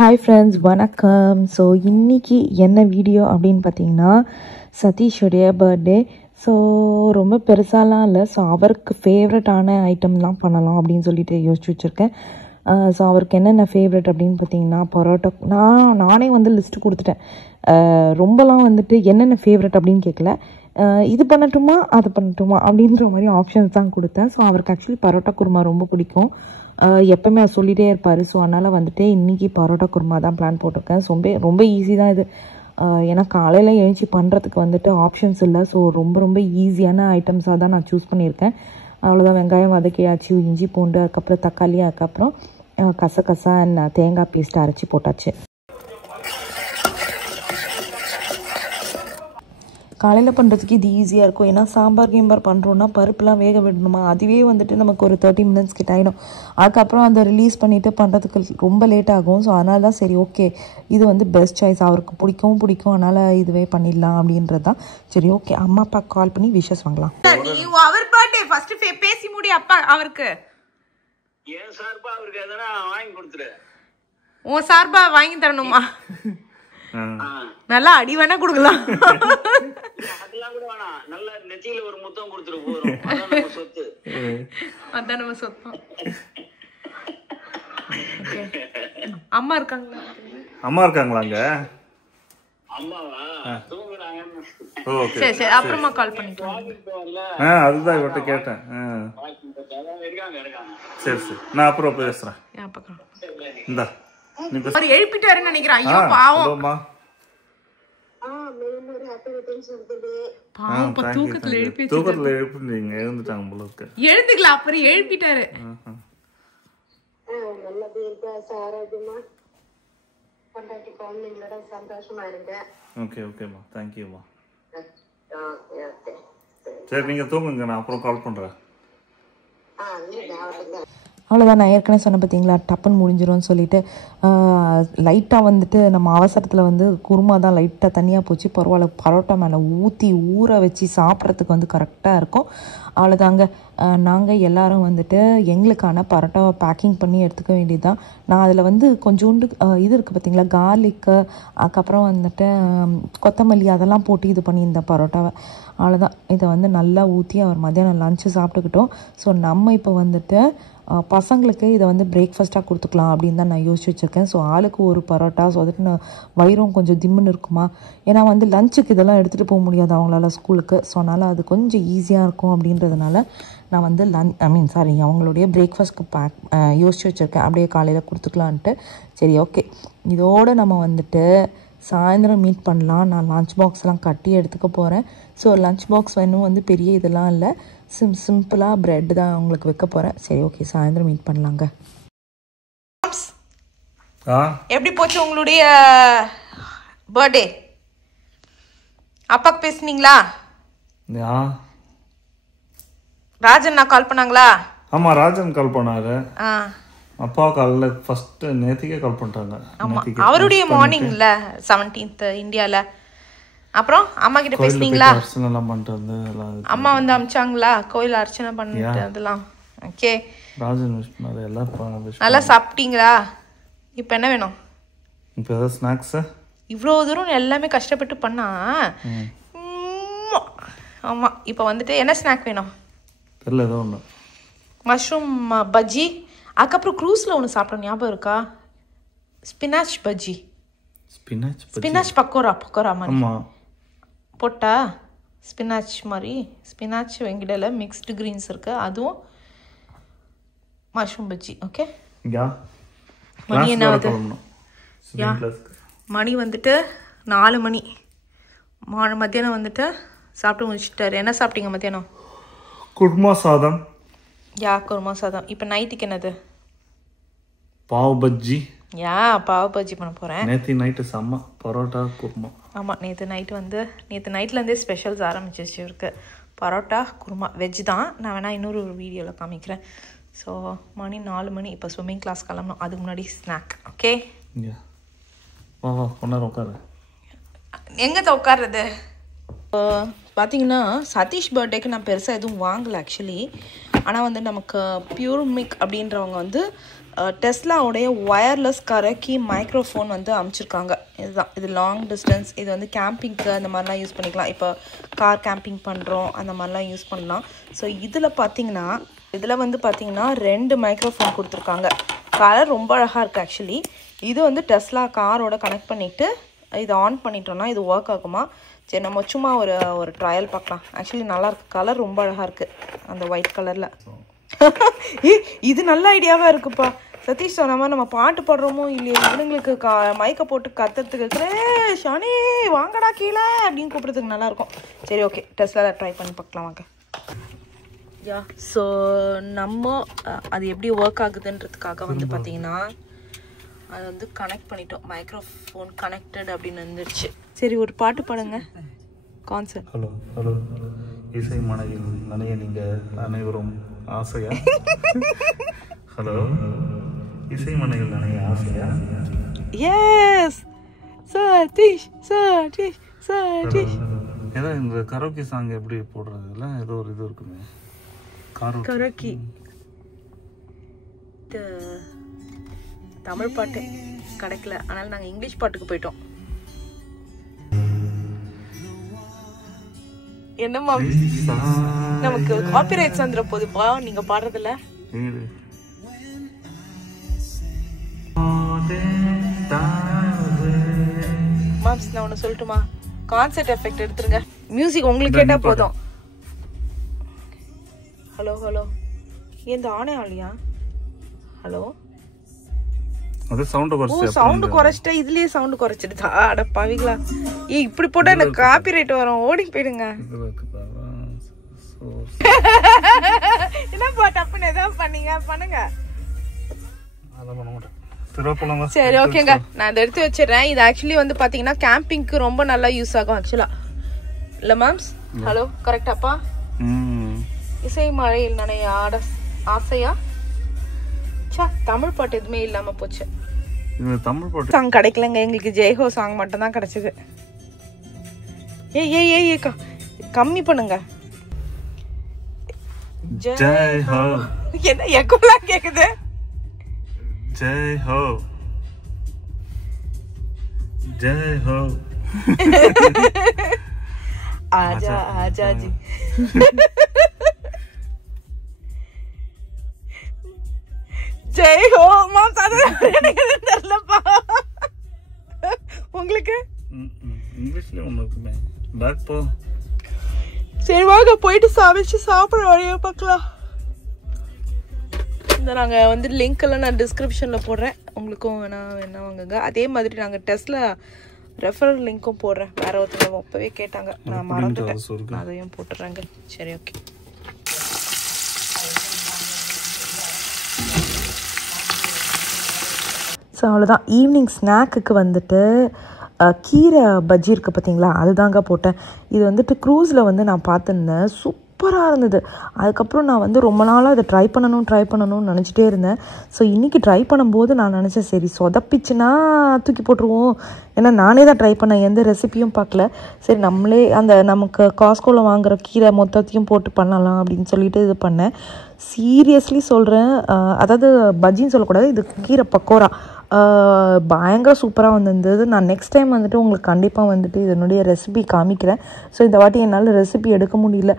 Hi friends, வணக்கம். So இன்றைக்கி என்ன வீடியோ அப்படின்னு பார்த்தீங்கன்னா, சதீஷோடைய பர்த்டே. ஸோ ரொம்ப பெருசாலாம் இல்லை. ஸோ அவருக்கு ஃபேவரட்டான ஐட்டம்லாம் பண்ணலாம் அப்படின்னு சொல்லிட்டு யோசிச்சு வச்சுருக்கேன். ஸோ அவருக்கு என்னென்ன ஃபேவரட் அப்படின்னு பார்த்தீங்கன்னா, பரோட்டா. நானே வந்து லிஸ்ட்டு கொடுத்துட்டேன். ரொம்பலாம் வந்துட்டு என்னென்ன ஃபேவரட் அப்படின்னு கேட்கல. இது பண்ணட்டுமா அது பண்ணட்டுமா அப்படின்ற மாதிரி ஆப்ஷன்ஸ் தான் கொடுத்தேன். ஸோ அவருக்கு ஆக்சுவலி பரோட்டா குருமா ரொம்ப பிடிக்கும். எப்போவுமே அவர் சொல்லிகிட்டே இருப்பார். ஸோ அதனால் வந்துட்டு இன்றைக்கி பரோட்டா குருமா தான் பிளான் போட்டிருக்கேன். ஸோ ரொம்ப ஈஸி தான் இது. ஏன்னா காலையில் எழுச்சி பண்ணுறதுக்கு வந்துட்டு ஆப்ஷன்ஸ் இல்லை. ஸோ ரொம்ப ஈஸியான ஐட்டம்ஸாக தான் நான் சூஸ் பண்ணியிருக்கேன். அவ்வளோதான். வெங்காயம் வதக்கியாச்சு, இஞ்சி பூண்டு, அதுக்கப்புறம் தக்காளி, அதுக்கப்புறம் கசகசா அண்ட் தேங்காய் பேஸ்ட் அரைச்சி போட்டாச்சு. காலையில் பண்ணுறதுக்கு இது ஈஸியாக இருக்கும். ஏன்னா சாம்பார் பண்ணுறோன்னா பருப்புலாம் வேக விடணுமா, அதுவே வந்துட்டு நமக்கு ஒரு 30 minutes கிட்ட ஆகிடும். அதுக்கப்புறம் அதை ரிலீஸ் பண்ணிவிட்டு பண்ணுறதுக்கு ரொம்ப லேட் ஆகும். ஸோ அதனால தான் சரி, ஓகே, இது வந்து பெஸ்ட் சாய்ஸ். அவருக்கு பிடிக்கும், அதனால் இதுவே பண்ணிடலாம் அப்படின்றது தான். சரி, ஓகே, அம்மா அப்பா கால் பண்ணி விஷஸ் வாங்கலாம். அவர் பர்த்டே ஃபர்ஸ்ட் பேசி முடி. அப்பா அவருக்கு ஏன் சார்பா அவருக்கு எதனா வாங்கி கொடுத்துரு. உன் சார்பா வாங்கி தரணுமா? நல்லா அடி வேணா கொடுக்கலாம். அதெல்லாம் கூட வேணாம், நல்ல நெத்தியில ஒரு முத்தம் கொடுத்துரு போறோம். அதான் நம்ம சொத்து. அதான் நம்ம சொத்தம். அம்மா இருக்காங்களா? அம்மா இருக்காங்களாங்க? அம்மாவா தூங்குறாங்க. சரி, அப்புறமா கால் பண்ணிக்கலாம். அதுதான் இவட்ட கேட்டேன். சரி, நான் அப்புறம் பேசுறேன். இந்தா அவர் எழுப்பிட்டாருன்னு நினைக்கிறேன். ஐயோ பாவம். தூக்கத்துல எழுப்பிட்டீங்க, எழுந்துட்டாங்க போல இருக்கு. எழுந்துக்கலாம், அப்புறம் எழுப்பிட்டாரு. ஓகேம்மா, தேங்க்யூம்மா. சரி, நீங்க தூங்குங்க, நான் அப்புறம் கால் பண்றேன். அவ்வளோதான். நான் ஏற்கனவே சொன்ன பார்த்தீங்களா, டப்புன்னு முடிஞ்சிடும்னு சொல்லிட்டு லைட்டாக வந்துட்டு நம்ம அவசரத்தில் வந்து குருமா தான் லைட்டாக தனியாக போச்சு. பரவாயில்ல, பரோட்டா மேலே ஊற்றி ஊற வச்சு சாப்பிட்றதுக்கு வந்து கரெக்டாக இருக்கும். அவ்வளோதாங்க. நாங்கள் எல்லோரும் வந்துட்டு எங்களுக்கான பரோட்டாவை பேக்கிங் பண்ணி எடுத்துக்க வேண்டியது தான். நான் அதில் வந்து கொஞ்சோண்டு இது இருக்குது பார்த்தீங்களா, கார்லிக்கு, அதுக்கப்புறம் வந்துட்டு கொத்தமல்லி, அதெல்லாம் போட்டு இது பண்ணியிருந்தேன் பரோட்டாவை. அவ்வளோதான். இதை வந்து நல்லா ஊற்றி அவர் மத்தியானம் லஞ்சு சாப்பிட்டுக்கிட்டோம். ஸோ நம்ம இப்போ வந்துட்டு பசங்களுக்கு இதை வந்து பிரேக்ஃபாஸ்ட்டாக கொடுத்துக்கலாம் அப்படின்னு தான் நான் யோசிச்சு வச்சுருக்கேன். ஸோ ஆளுக்கு ஒரு பரோட்டா. ஸோ அதுக்கு நான் வயிறும் கொஞ்சம் திம்முன்னு இருக்குமா, ஏன்னா வந்து லஞ்சுக்கு இதெல்லாம் எடுத்துகிட்டு போக முடியாது அவங்களால ஸ்கூலுக்கு. ஸோ அதனால் அது கொஞ்சம் ஈஸியாக இருக்கும் அப்படின்றதுனால நான் வந்து அவங்களுடைய பிரேக்ஃபாஸ்ட்க்கு யோசிச்சு வச்சுருக்கேன். அப்படியே காலையில் கொடுத்துக்கலான்ட்டு. சரி, ஓகே, இதோடு நம்ம வந்துட்டு சாயந்தரம் மீட் பண்ணலாம். நான் லஞ்ச் பாக்ஸ்லாம் கட்டி எடுத்துக்க போகிறேன். ஸோ லஞ்ச் பாக்ஸ் இன்னும் வந்து பெரிய இதெல்லாம் இல்லை, சிம்பிளாக ப்ரெட் தான் அவங்களுக்கு வைக்க போகிறேன். சரி, ஓகே, சாயந்தரம் மீட் பண்ணலாங்க. எப்படி போச்சு உங்களுடைய பர்த்டே? அப்பாக்கு பேசுனீங்களா? ராஜன் நான் கால் பண்ணாங்களா? ஆமா, ராஜன் கால் பண்ணாரு. அப்பா காலைல ஃபர்ஸ்ட் நேத்திக்கே கால் பண்ணிட்டாங்க. ஆமா, அவருடைய மார்னிங்ல 17th இந்தியால. அப்புறம் அம்மா கிட்ட பேசுனீங்களா? அர்ச்சனை பண்ணிட்டு வந்து அம்மா வந்து அமிச்சாங்களா கோயில் அர்ச்சனை பண்ணிட்டு அதெல்லாம்? ஓகே, ராஜன் விஷ் பண்ணாரு. எல்லாம் நல்லா சாப்பிட்டீங்களா? இப்போ என்ன வேணும்? இப்போ ஏதாவது ஸ்நாக்ஸ்? இவ்வளோ தூரம் எல்லாமே கஷ்டப்பட்டு பண்ணா. ஆமாம், இப்போ வந்துட்டு என்ன ஸ்நாக் வேணும்? தெரியல, ஏதோ ஒன்று. மஷ்ரூம் பஜ்ஜி, அதுக்கப்புறம் க்ரூஸில் ஒன்று சாப்பிட்டோம், ஞாபகம் இருக்கா? ஸ்பினாச் பஜ்ஜி, ஸ்பினாச் பக்கோரா மாதிரி போட்டா ஸ்பினாச் மாதிரி. ஸ்பினாச் வெங்கிடல மிக்ஸ்டு க்ரீன்ஸ் இருக்குது, அதுவும் மஷ்ரூம் பஜ்ஜி. ஓகே, மணி என்னாவது? மணி வந்துட்டு 4 மணி. மத்தியானம் வந்துட்டு சாப்பிட்டு முடிச்சுட்டாரு. என்ன சாப்பிட்டீங்க மத்தியானம்? குருமா சாதம். குருமா சாதம். இப்போ நைட்டுக்கு என்னது? பாவ் பஜ்ஜி. பாவ் பஜ்ஜி பண்ண போகிறேன். நேற்று நைட்டு செம்ம பரோட்டா குருமா. ஆமாம், நேற்று நைட்லேருந்தே ஸ்பெஷல்ஸ் ஆரம்பிச்சிச்சு இருக்கு. பரோட்டா குருமா வெஜ் தான். நான் வேணால் இன்னொரு வீடியோவில் காமிக்கிறேன். ஸோ மணி 4 மணி. இப்போ ஸ்விம்மிங் கிளாஸ் கிளம்பணும், அதுக்கு முன்னாடி ஸ்நாக். ஓகே, வா கொண்டாரு உட்காரு. எங்கே உட்காருறது? பார்த்தீங்கன்னா சதீஷ் பர்த்டேக்கு நான் பெருசாக எதுவும் வாங்கலை ஆக்சுவலி. ஆனால் வந்து நமக்கு பியூர் மிக் அப்படின்றவங்க வந்து டெஸ்லாவுடைய ஒயர்லெஸ் கரக்கி மைக்ரோஃபோன் வந்து அமைச்சிருக்காங்க. இதுதான், இது லாங் டிஸ்டன்ஸ். இது வந்து கேம்பிங்க்கு அந்த மாதிரிலாம் யூஸ் பண்ணிக்கலாம். இப்போ கார் கேம்பிங் பண்ணுறோம் அந்த மாதிரிலாம் யூஸ் பண்ணலாம். ஸோ இதில் பார்த்தீங்கன்னா 2 மைக்ரோஃபோன் கொடுத்துருக்காங்க. கலர் ரொம்ப அழகாக இருக்குது ஆக்சுவலி. இது வந்து டெஸ்லா காரோட கனெக்ட் பண்ணிவிட்டு இதை ஆன் பண்ணிட்டோம்னா இது ஒர்க் ஆகுமா? சரி, நம்ம சும்மா ஒரு ட்ரையல் பார்க்கலாம். ஆக்சுவலி நல்லாயிருக்கு, கலர் ரொம்ப அழகாக இருக்குது அந்த ஒயிட் கலரில். இது நல்ல ஐடியாவாக இருக்குப்பா. சதீஷ் சொன்ன மாதிரி நம்ம பாட்டு பாடுறோமோ இல்லையோ, இவங்களுக்கு மைக்கை போட்டு கத்துறதுக்கு ஷானி வாங்கடா கீழே அப்படின்னு கூப்பிட்றதுக்கு நல்லாயிருக்கும். சரி, ஓகே, டெஸ்லாவில் ட்ரை பண்ணி பார்க்கலாம் வாங்க. ஸோ நம்ம அது எப்படி ஒர்க் ஆகுதுன்றதுக்காக வந்து பார்த்தீங்கன்னா அதை வந்து கனெக்ட் பண்ணிட்டோம். மைக்ரோஃபோன் கனெக்டட் அப்படின்னு வந்துருச்சு. சரி, ஒரு பாட்டு பாடுங்க. கான்சர்ட். ஹலோ ஹலோ, இசை மனையில் நனைய நீங்கள் அனைவரும் ஆசையா? ஹலோ, இசை மனையில் நனைய ஆசையா? எஸ் சதீஷ் சதீஷ் சதீஷ். ஏதோ இந்த கரோக்கி சாங் எப்படி போடுறதுல ஏதோ ஒரு இது இருக்குமே, கரோக்கி. தமிழ் பாட்டு கிடைக்கல, அதனால நாங்கள் இங்கிலீஷ் பாட்டுக்கு போயிட்டோம். என்னம்மா நமக்கு காப்பிரைட்ஸ் வந்துற போதுப்பா நீங்க பாடுறதுல. மாம்ஸ், நான் ஒன்று சொல்லட்டுமா? கான்சர்ட் எஃபெக்ட் எடுத்துருங்க. மியூசிக் உங்களுக்கு கேட்டா போதும். ஹலோ ஹலோ, இந்த ஆனே ஆலியா? ஹலோ, அது சவுண்ட் குறைச்சிட்டா இதுலயே சவுண்ட் குறைச்சிடுதா? அட பாவிங்களா, இப்படி போட்டா எனக்கு காப்பிரைட் வரும். ஓடி போயிடுங்க. என்னப்பா டப்புன்னு ஏதாவது பண்ணுங்க. சரி, ஓகேங்க, நான் இதை எடுத்து வச்சிடறேன். இது ஆக்சுவலி வந்து பாத்தீங்கன்னா கேம்பிங்க்கு ரொம்ப நல்லா யூஸ் ஆகும் ஆக்சுவலா. இல்ல மேம்ஸ்? ஹலோ, கரெக்டாப்பா? இசை மழையில் நனைய ஆசையா? தமிழ் பாட்டு எதுவுமே இல்லாம போச்சு. தமிழ் பாட்டு சாங் கிடைக்கலங்க எங்களுக்கு. ஜெய்ஹோ சாங் மட்டும் தான் கிடைச்சது. ஏய் கம்மி பண்ணுங்க. ஜெய் ஹோ. என்ன எக்கோலாம் கேக்குது? ஜெய் ஹோ ஜெய் ஹோ. ஆஜா ஆஜா ஜி. ஜெய் ஹோ மாம். தெரியலப்பா உங்களுக்கு. இங்கிலீஷ்ல ஒன்று இருக்குமே, பேக் போ. சரி வாங்க போயிட்டு சமைச்சு சாப்பிட வழியை பார்க்கலாம். இந்த நாங்கள் வந்து லிங்க் எல்லாம் நான் டிஸ்கிரிப்ஷனில் போடுறேன், உங்களுக்கும் வேணா வாங்குங்க. அதே மாதிரி நாங்கள் டெஸ்ட்ல ரெஃபரல் லிங்க்கும் போடுறேன். வேற ஒருத்தவங்க அப்பவே கேட்டாங்க, நான் மறந்துட்டேன், அதையும் போட்டுறேங்க. சரி, ஓகே. ஸோ அவ்வளோதான். ஈவினிங் ஸ்நாக்குக்கு வந்துட்டு கீரை பஜ்ஜி இருக்குது பார்த்தீங்களா, அதுதாங்க போட்டேன். இது வந்துட்டு க்ரூஸில் வந்து நான் பார்த்துருந்தேன், சூப்பராக இருந்தது. அதுக்கப்புறம் நான் வந்து ரொம்ப நாளாக இதை ட்ரை பண்ணணும்னு நினச்சிட்டே இருந்தேன். ஸோ இன்றைக்கி ட்ரை பண்ணும்போது நான் நினச்சேன், சரி சொதப்பிச்சுன்னா தூக்கி போட்டுருவோம். ஏன்னா நானே தான் ட்ரை பண்ணேன், எந்த ரெசிப்பியும் பார்க்கல. சரி நம்மளே நமக்கு காஸ்கோவில் வாங்குகிற கீரை மொத்தத்தையும் போட்டு பண்ணலாம் அப்படின்னு சொல்லிட்டு இது பண்ணேன். சீரியஸ்லி சொல்கிறேன், அதாவது பஜ்ஜின்னு சொல்லக்கூடாது, இது கீரை பக்கோடா பயங்கர சூப்பராக வந்திருந்தது. நான் நெக்ஸ்ட் டைம் வந்துட்டு உங்களுக்கு கண்டிப்பாக வந்துட்டு இதனுடைய ரெசிபி காமிக்கிறேன். ஸோ இந்த வாட்டி என்னால் ரெசிபி எடுக்க முடியல,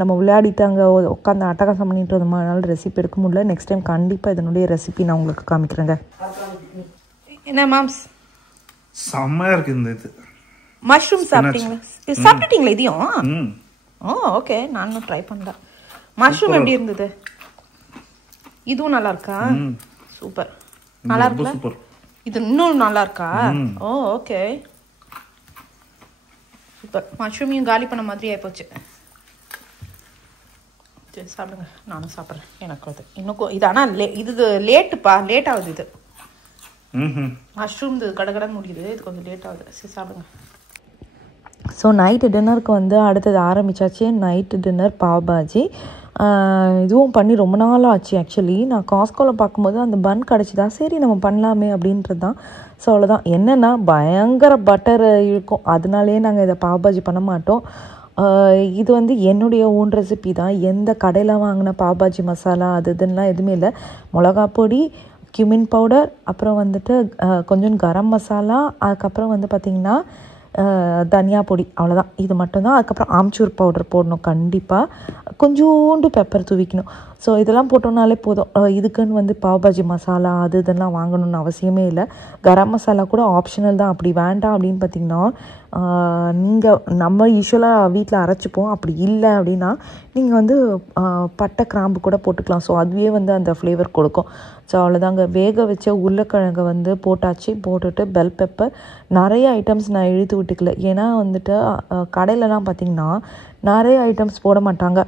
நம்ம விளையாடிட்டு அங்கே உட்காந்து அட்டகாசம் பண்ணிட்டு இருந்தோம், அதனால் ரெசிபி எடுக்க முடியல. நெக்ஸ்ட் டைம் கண்டிப்பாக இதனுடைய ரெசிபி நான் உங்களுக்கு காமிக்கிறேங்க. என்ன மாம்ஸ் செம்மையாக இருக்குது இந்த இது. மஷ்ரூம் சாப்பிட்டீங்களா இதையும்? ஓ ஓகே, நானும் ட்ரை பண்ணல. மஷ்ரூம் எப்படி இருந்தது? இதுவும் நல்லா இருக்கா? சூப்பர், நல்லா இருக்குல்ல? இது இன்னும் நல்லா இருக்கா? ஓ ஓகே, சூப்பர். மஷ்ரூமையும் காலி பண்ண மாதிரி ஆயிப்போச்சு. சரி சாப்பிடுங்க, நானும் சாப்பிட்றேன். எனக்கு அது இன்னும் இது ஆனால் இது லேட்டுப்பா, லேட் ஆகுது. இது மஷ்ரூம் இது கடகடன்னு முடியுது, இது கொஞ்சம் லேட் ஆகுது. சரி சாப்பிடுங்க. ஸோ நைட்டு டின்னருக்கு வந்து அடுத்தது ஆரம்பித்தாச்சு. Night dinner pav bhaji. இதுவும் பண்ணி ரொம்ப நாளாக ஆச்சு ஆக்சுவலி. நான் காஸ்கோவில் பார்க்கும்போது அந்த பன் கிடச்சிதா, சரி நம்ம பண்ணலாமே அப்படின்றது தான். ஸோ அவ்வளோதான். என்னென்னா பயங்கர பட்டர் இருக்கும், அதனாலேயே நாங்கள் இதை பாவ் பாஜி பண்ண மாட்டோம். இது வந்து என்னுடைய ஓன் ரெசிபி தான். எந்த கடையில் வாங்கின பாவ் பாஜி மசாலா அது இதுன்னெலாம் எதுவுமே இல்லை. மிளகா பொடி, cumin பவுடர், அப்புறம் வந்துட்டு கொஞ்சம் கரம் மசாலா, அதுக்கப்புறம் வந்து பார்த்திங்கன்னா தனியா பொடி, அவ்வளோதான். இது மட்டும்தான். அதுக்கப்புறம் ஆம்ச்சூர் பவுடர் போடணும் கண்டிப்பாக. கொஞ்சோண்டு பெப்பர் தூவிக்கணும். ஸோ இதெல்லாம் போட்டோம்னாலே போதும். இதுக்குன்னு வந்து பாவ்பாஜி மசாலா அது இதெல்லாம் வாங்கணும்னு அவசியமே இல்லை. கரம் மசாலா கூட ஆப்ஷனல் தான். அப்படி வேண்டாம் அப்படின்னு பார்த்திங்கன்னா நீங்கள் நம்ம யூஸ்வலாக வீட்டில் அரைச்சிப்போம். அப்படி இல்லை அப்படின்னா நீங்கள் வந்து பட்டை கிராம்பு கூட போட்டுக்கலாம். ஸோ அதுவே வந்து அந்த ஃப்ளேவர் கொடுக்கும். ஸோ அவ்வளோதாங்க. வேக வச்ச உருளைக்கிழங்கை வந்து போட்டாச்சு. போட்டுட்டு பெல் பெப்பர் நிறைய ஐட்டம்ஸ் நான் இழுத்து விட்டுக்கல. ஏன்னா வந்துட்டு கடையிலலாம் பார்த்திங்கன்னா நிறைய ஐட்டம்ஸ் போட மாட்டாங்க.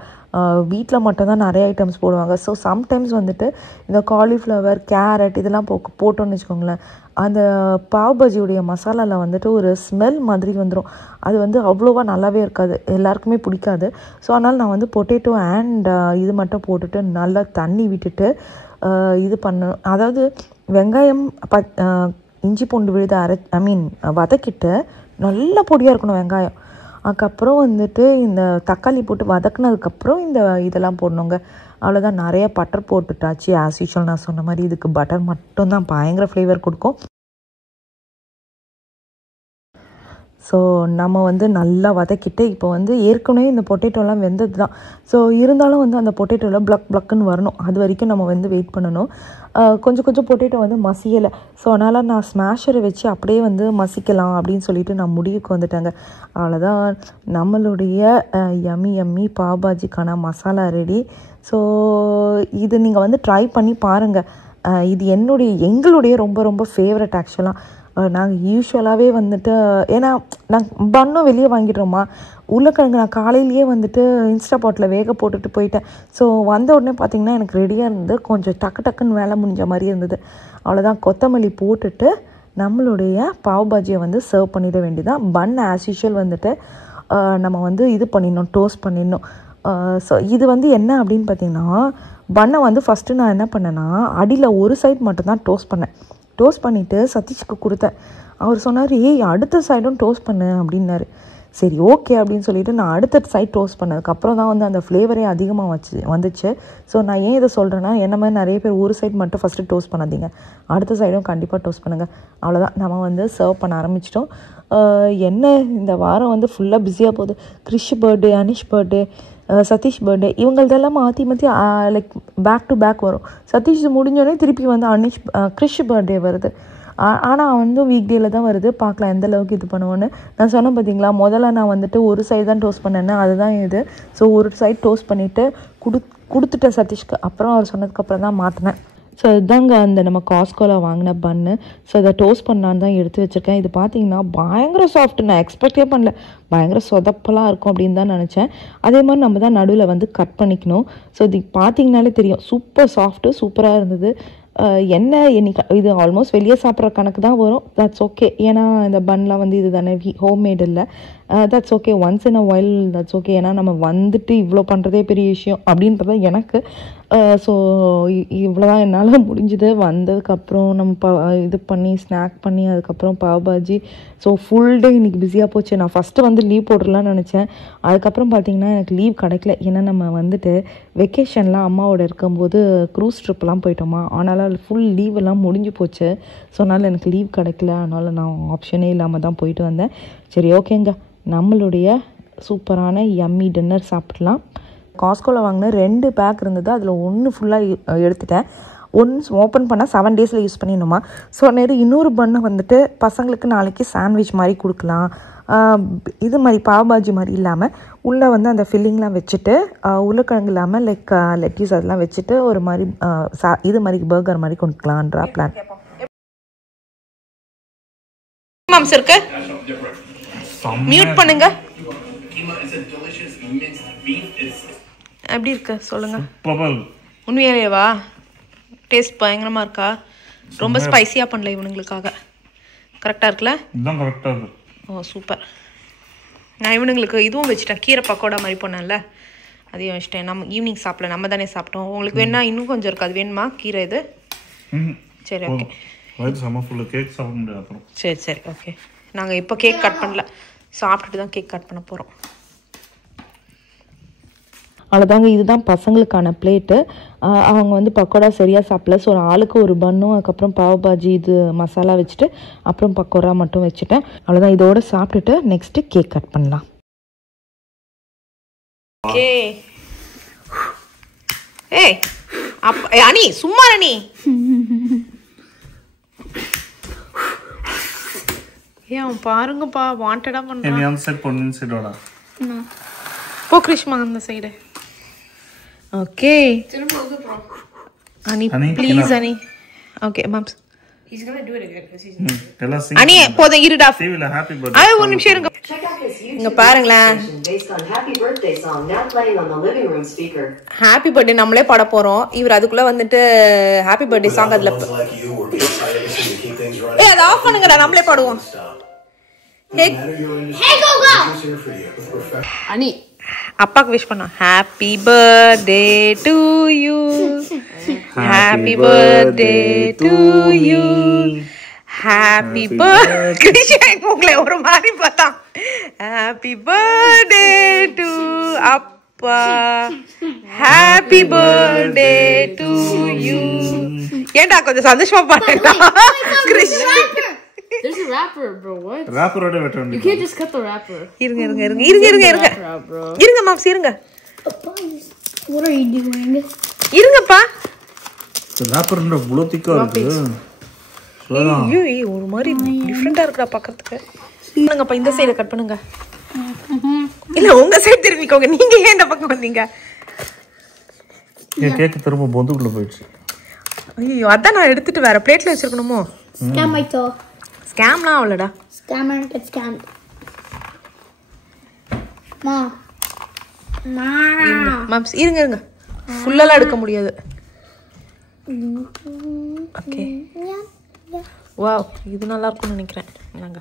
வீட்டில் மட்டும்தான் நிறைய ஐட்டம்ஸ் போடுவாங்க. ஸோ சம்டைம்ஸ் வந்துட்டு இந்த காலிஃப்ளவர், கேரட் இதெல்லாம் போட்டோன்னு வச்சுக்கோங்களேன், அந்த பாவ் பஜ்ஜியுடைய மசாலாவில் வந்துட்டு ஒரு ஸ்மெல் மாதிரி வந்துடும். அது வந்து அவ்வளோவா நல்லாவே இருக்காது, எல்லாருக்குமே பிடிக்காது. ஸோ அதனால் நான் வந்து பொட்டேட்டோ அண்ட் இது மட்டும் போட்டுட்டு நல்லா தண்ணி விட்டுட்டு இது பண்ணணும். அதாவது வெங்காயம் இஞ்சி பூண்டு விழுது வதக்கிட்டு நல்லா பொடியாக இருக்கணும் வெங்காயம். அதுக்கப்புறம் வந்துட்டு இந்த தக்காளி போட்டு வதக்குனதுக்கப்புறம் இந்த இதெல்லாம் போடணுங்க. அவ்வளோதான். நிறைய பட்டர் போட்டுட்டாச்சு. ஆஸ் யூஷுவல் நான் சொன்ன மாதிரி இதுக்கு பட்டர் மட்டும்தான் பயங்கர ஃப்ளேவர் கொடுக்கும். ஸோ நம்ம வந்து நல்லா வதக்கிட்டு இப்போ வந்து ஏற்கனவே இந்த பொட்டேட்டோலாம் வெந்தது தான். ஸோ இருந்தாலும் வந்து அந்த பொட்டேட்டோவில் ப்ளக்குன்னு வரணும். அது வரைக்கும் நம்ம வந்து வெயிட் பண்ணணும். கொஞ்சம் கொஞ்சம் பொட்டேட்டோ வந்து மசியலை. ஸோ அதனால் நான் ஸ்மாஷரை வச்சு அப்படியே வந்து மசிக்கலாம் அப்படின்னு சொல்லிட்டு நான் முடிவுக்கு வந்துட்டேங்க. அவ்வளோதான். நம்மளுடைய யம்மி பாவ் பாஜிக்கான மசாலா ரெடி. ஸோ இது நீங்கள் வந்து ட்ரை பண்ணி பாருங்கள். இது எங்களுடைய ரொம்ப ரொம்ப ஃபேவரட் ஆக்சுவலாக. நாங்கள் யூஸ்வலாகவே வந்துட்டு ஏன்னா நாங்கள் பன்னும் வெளியே வாங்கிடுறோமா, உருளைக்கிழங்கு நான் காலையிலேயே வந்துட்டு இன்ஸ்டா பாட்டில் வேக போட்டுட்டு போயிட்டேன். ஸோ வந்த உடனே பார்த்திங்கன்னா எனக்கு ரெடியாக இருந்தது. கொஞ்சம் டக்குன்னு வேலை முடிஞ்ச மாதிரி இருந்தது. அவ்வளோதான். கொத்தமல்லி போட்டுட்டு நம்மளுடைய பாவ் பாஜியை வந்து சர்வ் பண்ணிட வேண்டியதான். பன் ஆஸ் யூஷுவல் வந்துட்டு நம்ம வந்து இது பண்ணிடணும், டோஸ்ட் பண்ணிடணும். ஸோ இது வந்து என்ன அப்படின்னு பார்த்திங்கன்னா, பன்னை வந்து ஃபஸ்ட்டு நான் என்ன பண்ணேன்னா அடியில் ஒரு சைட் மட்டும்தான் டோஸ்ட் பண்ணேன். டோஸ்ட் பண்ணிவிட்டு சதீஷ்க்கு கொடுத்தேன். அவர் சொன்னார், ஏய் அடுத்த சைடும் டோஸ்ட் பண்ணு அப்படின்னாரு. சரி ஓகே அப்படின்னு சொல்லிவிட்டு நான் அடுத்த சைட் டோஸ்ட் பண்ணதுக்கப்புறம் தான் வந்து அந்த ஃப்ளேவரே அதிகமாக வந்துச்சு. ஸோ நான் ஏன் இதை சொல்கிறேன்னா, என்ன மாதிரி நிறைய பேர் ஒரு சைட் மட்டும் ஃபஸ்ட்டு டோஸ்ட் பண்ணாதீங்க, அடுத்த சைடும் கண்டிப்பாக டோஸ்ட் பண்ணுங்கள். அவ்வளோதான். நம்ம வந்து சர்வ் பண்ண ஆரம்பிச்சிட்டோம். என்ன இந்த வாரம் வந்து ஃபுல்லாக பிஸியாக போகுது. Krish birthday, Anish birthday, Satish birthday, இவங்களதெல்லாம் மாற்றி லைக் பேக் டு பேக் வரும். சதீஷ் முடிஞ்சோடனே திருப்பி வந்து கிறிஷ் பர்த்டே வருது. ஆனால் வந்து வீக் டேயில் தான் வருது. பார்க்கலாம் எந்த அளவுக்கு இது பண்ணுவோன்னு. நான் சொன்னேன் பார்த்தீங்களா, முதல்ல நான் வந்துட்டு ஒரு சைடு தான் டோஸ்ட் பண்ணேன்னு, அதுதான் இது. ஸோ ஒரு சைடு டோஸ்ட் பண்ணிவிட்டு கொடுத்துட்டேன் சதீஷ்க்கு. அப்புறம் அவர் சொன்னதுக்கப்புறம் தான் மாற்றினேன். ஸோ இதுதாங்க அந்த நம்ம காஸ்கோவில் வாங்கின பன்னு. ஸோ இதை டோஸ்ட் பண்ணலான்னு தான் எடுத்து வச்சுருக்கேன். இது பார்த்தீங்கன்னா பயங்கர சாஃப்ட்டு. நான் எக்ஸ்பெக்டே பண்ணல பயங்கர சொதப்பெல்லாம் இருக்கும் அப்படின்னு தான் நினச்சேன். அதே மாதிரி நம்ம தான் நடுவில் வந்து கட் பண்ணிக்கணும். ஸோ இது பார்த்தீங்கனாலே தெரியும், சூப்பர் சாஃப்ட்டு, சூப்பராக இருந்தது. என்ன இது ஆல்மோஸ்ட் வெளியே சாப்பிட்ற கணக்கு தான் வரும். That's okay. ஏன்னா இந்த பன்லாம் வந்து இது தானே ஹோம்மேட் இல்லை. That's okay. Once in a while that's okay. ஏன்னா நம்ம வந்துட்டு இவ்வளோ பண்ணுறதே பெரிய விஷயம் அப்படின்றது எனக்கு. ஸோ இவ்வளோதான் என்னால் முடிஞ்சுது. வந்ததுக்கப்புறம் நம்ம இது பண்ணி ஸ்நாக் பண்ணி அதுக்கப்புறம் pav bhaji. So full day இன்றைக்கி பிஸியாக போச்சு. நான் ஃபஸ்ட்டு வந்து லீவ் போட்டுடலான்னு நினச்சேன். அதுக்கப்புறம் பார்த்திங்கன்னா எனக்கு லீவ் கிடைக்கல. ஏன்னா நம்ம வந்துட்டு வெக்கேஷன்லாம் அம்மாவோட இருக்கும்போது க்ரூஸ் ட்ரிப்லாம் போயிட்டோமா, அதனால் ஃபுல் லீவ் எல்லாம் முடிஞ்சு போச்சு. ஸோ அதனால் எனக்கு லீவ் கிடைக்கல. அதனால் நான் ஆப்ஷனே இல்லாமல் தான் போயிட்டு வந்தேன். சரி ஓகேங்க, நம்மளுடைய சூப்பரான யம்மி டின்னர் சாப்பிடலாம். காஸ்கோவில் வாங்கின 2 பேக் இருந்தது. அதில் 1 ஃபுல்லாக எடுத்துட்டேன். 1 ஓப்பன் பண்ணால் 7 டேஸில் யூஸ் பண்ணிடணுமா. ஸோ நேரம் இன்னொரு பண்ணை வந்துட்டு பசங்களுக்கு நாளைக்கு சாண்ட்விச் மாதிரி கொடுக்கலாம். இது மாதிரி பாவ் பாஜி மாதிரி இல்லாமல் உள்ளே வந்து அந்த ஃபில்லிங்லாம் வச்சுட்டு உருளைக்கிழங்கு இல்லாமல் லைக் லெட்டிஸ் அதெல்லாம் வச்சுட்டு ஒரு மாதிரி இது மாதிரி பர்கர் மாதிரி கொடுக்கலான்ற பிளான். இருக்கு மியூட் பண்ணுங்க. எப்படி இருக்கு சொல்லுங்க. உண்மையிலேவா டேஸ்ட் பயங்கரமா இருக்கா? ரொம்ப ஸ்பைசியா பண்ணல இவனுங்களுக்காக. கரெக்டா இருக்குல்ல? இதுதான் கரெக்டா இருக்கு. ஓ சூப்பர். நான் இவனுங்களுக்கு இதுவும் வச்சுட்டேன், கீரை பக்கோடா மாதிரி பண்ணேன்ல அதையும் வச்சுட்டேன். நம்ம ஈவினிங் சாப்பிடல, நம்ம தானே சாப்பிட்டோம். உங்களுக்கு வேணா இன்னும் கொஞ்சம் இருக்கு, அது வேணுமா கீரை இது? சரி ஓகே. சரி சரி ஓகே. நாங்கள் இப்போ கேக் கட் பண்ணல, சாப்பிட்டுட்டு தான் கேக் கட் பண்ண போகிறோம். அவ்வளோதாங்க. இதுதான் பசங்களுக்கான பிளேட்டு. அவங்க வந்து பக்கோடா சரியாக சாப்பிடல. ஸோ ஒரு ஆளுக்கு ஒரு பன்னும் அதுக்கப்புறம் பாவ் பாஜி இது மசாலா வச்சுட்டு அப்புறம் பக்கோடா மட்டும் வச்சுட்டேன். அவ்வளோதான். இதோட சாப்பிட்டுட்டு நெக்ஸ்ட்டு கேக் கட் பண்ணலாம். ஓகே. ஏய் அனி சும்மா அனி. ஏன் பாருங்கப்பா வாண்டடா பண்றான். நீ அந்த சைடு பொண்ணு சைடோடா போ கிருஷ்மா அந்த சைடு. ஓகே அனி ப்ளீஸ் அனி. Okay moms He's gonna do it again because he's அனி போதும் இருடா. டிவில ஹாப்பி பர்த்டே ஐ ஒரு நிமிஷம் இருங்க. இங்க பாருங்களேன். Based on Happy Birthday song now playing on the living room speaker. Happy birthday நம்மளே பாட போறோம். இவர் அதுக்குள்ள வந்துட்டு ஹாப்பி பர்த்டே சாங் அதுல ஏய் அத ஆஃப் பண்ணுங்கடா நம்மளே பாடுவோம். Hey go go. Ani அப்பாக்கு விஷ் பண்ணோம். Happy birthday to you, happy birthday to you, happy birthday. உங்களை ஒரு மாதிரி பார்த்தா. ஹாப்பி பர்த்டே டு அப்பா, ஹாப்பி பர்த்டே டு யூ. ஏன்டா கொஞ்சம் சந்தோஷமா பாடுடா Krishna. there's a rapper bro. What? ராப்பரோட வெட்டறோம். You can't just cut the rapper. இருங்க இருங்க மாப்ஸ் இருங்க. What are you doing? இருங்கப்பா. ராப்பரோட புளோதிக்கா இருக்கு. ஐயோ ஒரு மாதிரி டிஃபரெண்டா இருக்குடா பார்க்கிறதுக்கு. பண்ணுங்கப்பா இந்த சைட கட் பண்ணுங்க. இல்ல உங்க சைடு திரும்பிக்கோங்க. நீங்க ஏன் இந்த பக்கம் வந்தீங்க? இந்த கேக் திரும்ப பொந்துக்குள்ள போயிடுச்சு. ஐயோ அதான் நான் எடுத்துட்டு வேற பிளேட்ல வச்சிருக்கணுமோ? Scam my toe. ஸ்கேம்லாம் அவ்வளோடா. Scammer gets scammed. Ma. Moms இருங்க ஃபுல்லெல்லாம் எடுக்க முடியாது. ஓகே வாவ் இது நல்லா இருக்கும்னு நினைக்கிறேன். நாங்க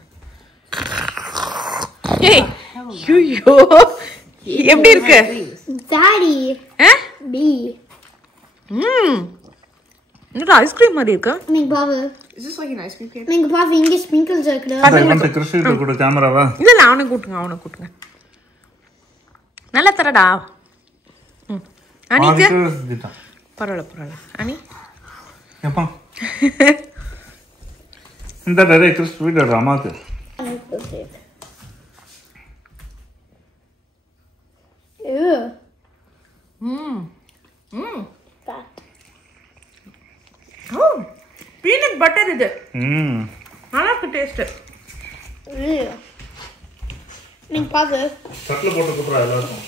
ஏய் ஐயோ எப்படி இருக்கு Daddy. B. என்னடா ஐஸ்கிரீம் மாதிரி இருக்கு. Ming Baba. Is this like an ice cream cake? Ming Baba inge sprinkles இருக்குடா. அந்த கிருஷ்ணகிட்ட கூட கேமராவா? இல்ல அவனை கூட்டுங்க. நல்லா தரடா. அனிக்கு பரவாயில்ல அனி எப்பா இந்த டரே கிறிஸ்ட் வீடியோ அம்மாக்கு. Ew. பீனட் பட்டர் இது நல்லா இருக்கு டேஸ்ட். Ming Baba. சட்ல போட்டு கூப்பிடுறா எல்லாரும்.